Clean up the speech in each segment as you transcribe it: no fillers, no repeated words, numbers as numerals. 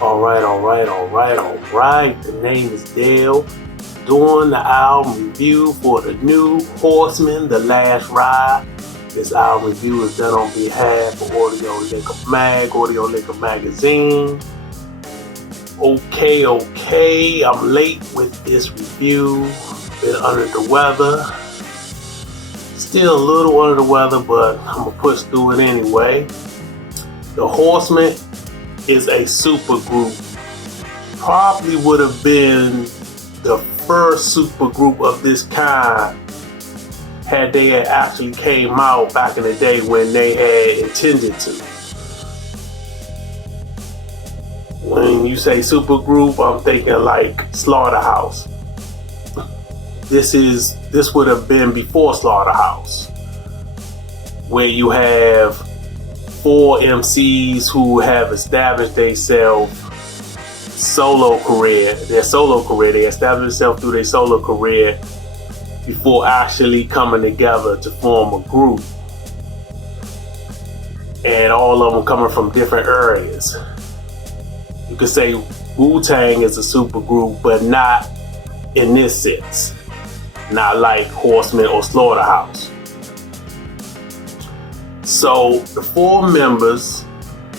Alright. The name is Dale. Doing the album review for the new Horseman, The Last Ride. This album review is done on behalf of Audio Liquor Magazine. Okay, I'm late with this review. Been under the weather. Still a little under the weather, but I'm gonna push through it anyway. The Horseman is a super group. Probably would have been the first super group of this kind had they had actually came out back in the day when they had intended to. When you say super group, I'm thinking like Slaughterhouse. This would have been before Slaughterhouse, where you have 4 MCs who have established themselves their solo career. They established themselves through their solo career before actually coming together to form a group. And all of them coming from different areas. You could say Wu-Tang is a super group, but not in this sense. Not like Horseman or Slaughterhouse. So the 4 members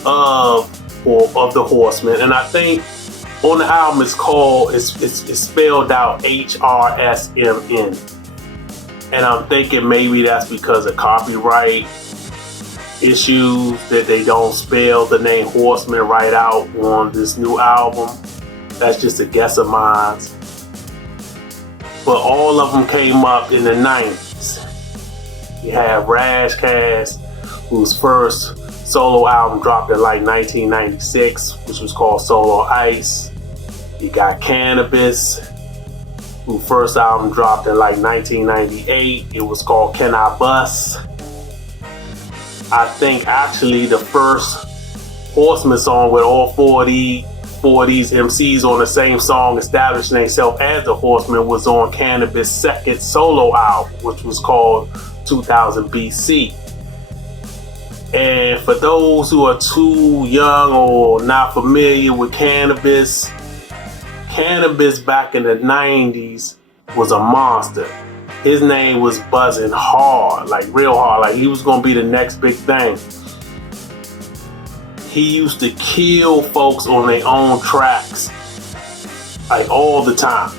of the Horsemen, and I think on the album it's spelled out HRSMN, and I'm thinking maybe that's because of copyright issues that they don't spell the name Horseman right out on this new album. That's just a guess of mine. But all of them came up in the 90s. You have rasskass, whose first solo album dropped in like 1996, which was called Solo Ice. You got Cannabis, whose first album dropped in like 1998. It was called Can I Bust? I think actually the first Horseman song with all 4 of these MCs on the same song establishing themselves as the Horseman was on Cannabis' second solo album, which was called 2000 BC. And for those who are too young or not familiar with Cannabis back in the 90s was a monster. His name was buzzing hard, like real hard, like he was gonna be the next big thing. He used to kill folks on their own tracks, like all the time.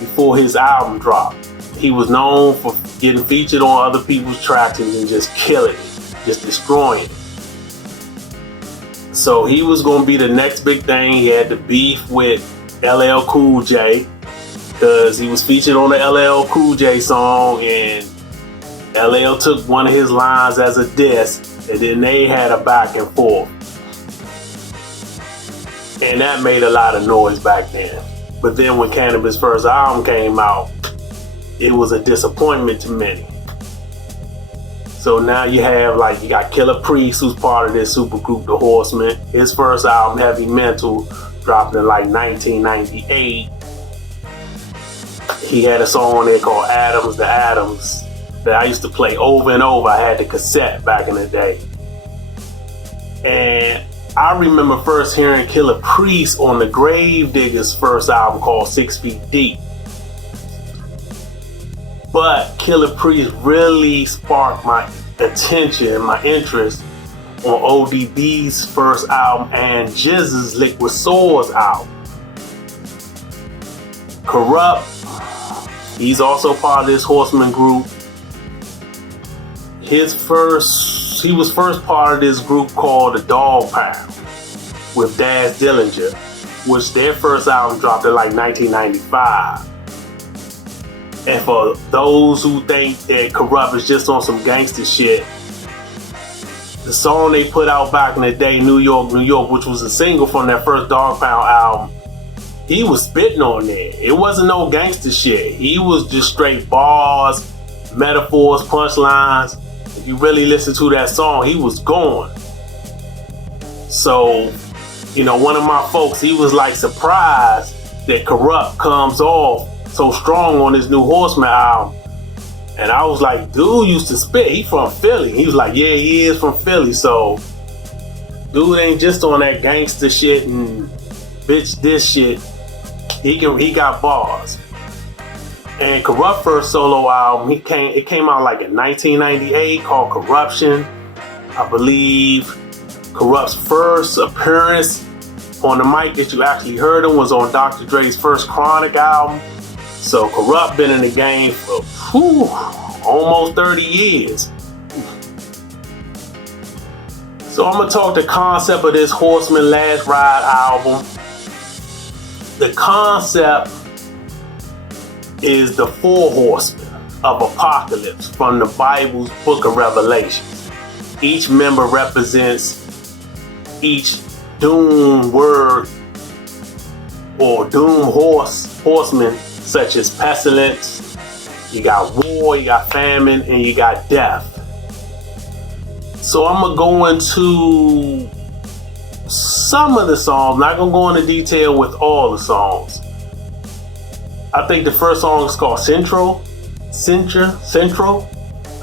Before his album dropped, he was known for getting featured on other people's tracks and then just killing it, just destroying it. So he was gonna be the next big thing. He had the beef with LL Cool J because he was featured on the LL Cool J song, and LL took one of his lines as a diss, and then they had a back and forth. And that made a lot of noise back then. But then when Cannabis' first album came out, it was a disappointment to many. So now you got Killer Priest, who's part of this super group, The Horsemen. His first album, Heavy Mental, dropped in like 1998. He had a song on there called Adams the Adams that I used to play over and over. I had the cassette back in the day. And I remember first hearing Killer Priest on the Gravediggers' first album called 6 Feet Deep. But Killer Priest really sparked my attention, my interest on ODB's first album and Jizz's Liquid Swords album. Corrupt, he's also part of this Horseman group. He was first part of this group called the Dog Pound with Daz Dillinger, which their first album dropped in like 1995. And for those who think that Corrupt is just on some gangster shit, the song they put out back in the day, New York, which was a single from their first Dog Pound album, he was spitting on there. It wasn't no gangster shit. He was just straight bars, metaphors, punchlines. If you really listen to that song, he was going. So, one of my folks, he was like surprised that Corrupt comes off so strong on this new Horseman album. And I was like, dude used to spit. He from Philly. He was like, yeah, he is from Philly. So Dude ain't just on that gangster shit and bitch this shit. He got bars. And Kurupt first solo album, it came out like in 1998 called Corruption. I believe Kurupt's first appearance on the mic that you actually heard him was on Dr. Dre's first Chronic album. So Kurupt been in the game for almost 30 years. So I'm gonna talk the concept of this Horseman Last Ride album. The concept is the 4 horsemen of apocalypse from the Bible's book of Revelations. Each member represents each doom word or doom horseman, such as pestilence, you got war, you got famine, and you got death. So I'm gonna go into some of the songs, not gonna go into detail with all the songs. I think the first song is called Centro,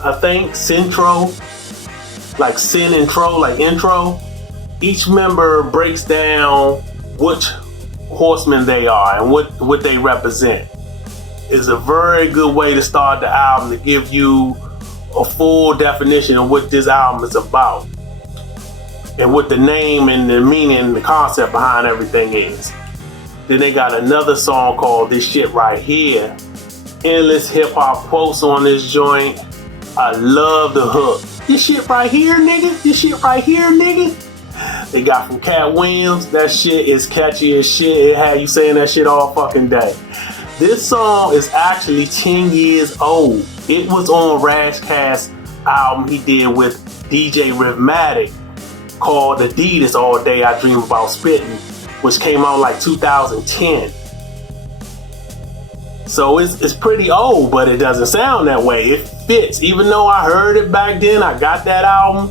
I think, Centro, like sin intro, like intro. Each member breaks down which horsemen they are and what they represent. It's a very good way to start the album to give you a full definition of what this album is about and what the name and the meaning and the concept behind everything is. Then they got another song called This Shit Right Here. Endless hip hop quotes on this joint. I love the hook. This shit right here, nigga. This shit right here, nigga. They got from Cat Williams. That shit is catchy as shit. It had you saying that shit all fucking day. This song is actually 10 years old. It was on Rasskass album he did with DJ Rhythmatic called Adidas All Day I Dream About Spitting, which came out like 2010. So it's pretty old, but it doesn't sound that way. It fits. Even though I heard it back then, I got that album,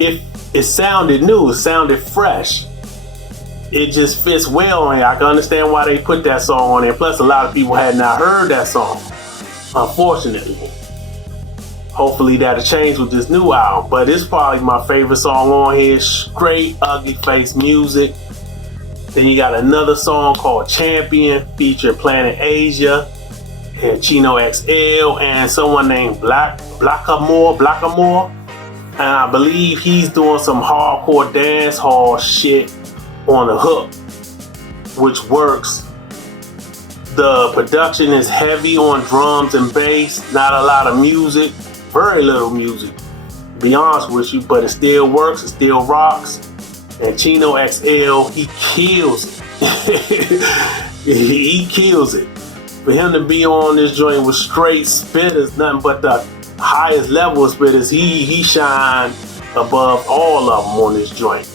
it sounded new, it sounded fresh. It just fits well on here. I can understand why they put that song on there. Plus, a lot of people had not heard that song, unfortunately. Hopefully that'll change with this new album. But it's probably my favorite song on here. Straight ugly face music. Then you got another song called Champion featuring Planet Asia and Chino XL and someone named Blackamore. And I believe he's doing some hardcore dance hall shit on the hook, which works. The production is heavy on drums and bass, not a lot of music, very little music, to be honest with you, but it still works, it still rocks. And Chino XL, he kills it. He kills it. For him to be on this joint with straight spitters, nothing but the highest level of spitters, he shined above all of them on this joint.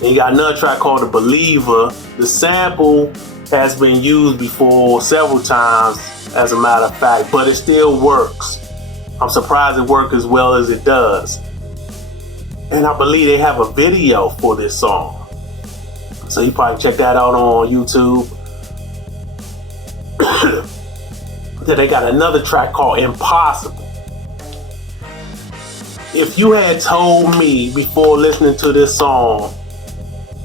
And you got another track called The Believer. The sample has been used before several times, as a matter of fact, but it still works. I'm surprised it works as well as it does. And I believe they have a video for this song, so you probably check that out on YouTube. Then they got another track called Impossible. If you had told me before listening to this song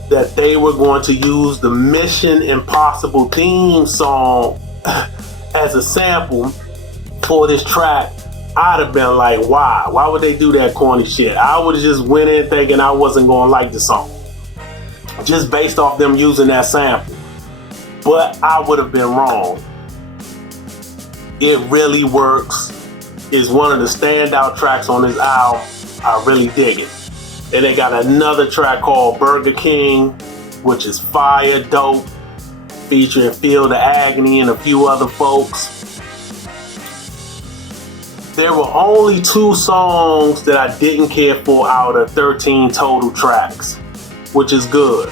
that they were going to use the Mission Impossible theme song as a sample for this track, I'd have been like, why? Why would they do that corny shit? I would have just went in thinking I wasn't going to like the song, just based off them using that sample. But I would have been wrong. It really works. It's one of the standout tracks on this album. I really dig it. And they got another track called Burger King, which is fire dope, featuring Feel the Agony and a few other folks. There were only 2 songs that I didn't care for out of 13 total tracks, which is good.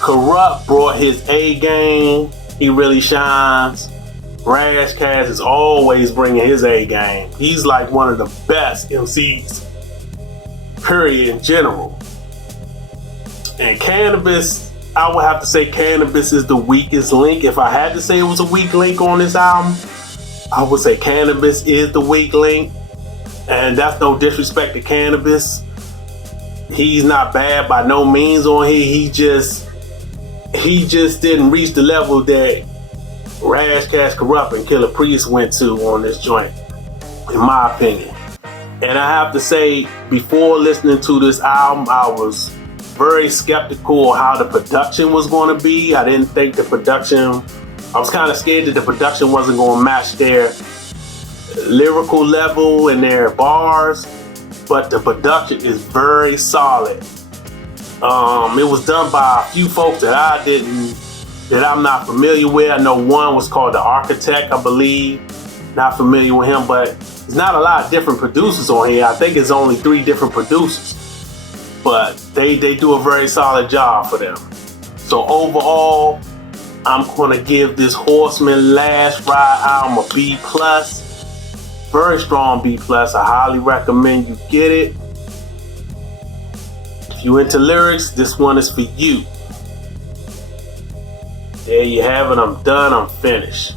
Kurupt brought his A game. He really shines. Rasskass is always bringing his A game. He's like one of the best MCs, period, in general. And Cannabis, I would have to say Cannabis is the weakest link. If I had to say it was a weak link on this album, I would say Cannabis is the weak link. And that's no disrespect to Cannabis, He's not bad by no means on here. He just didn't reach the level that Rasskass, Corrupt, and Killer Priest went to on this joint, in my opinion. And I have to say, before listening to this album, I was very skeptical of how the production was going to be. I didn't think the production, I was kind of scared that the production wasn't going to match their lyrical level and their bars, but the production is very solid. It was done by a few folks that I'm not familiar with. I know one was called The Architect, I believe. Not familiar with him, but there's not a lot of different producers on here. I think it's only 3 different producers, but they do a very solid job for them. So overall, I'm gonna give this Horseman Last Ride album a B+. Very strong B+. I highly recommend you get it. If you into lyrics, this one is for you. There you have it. I'm done. I'm finished.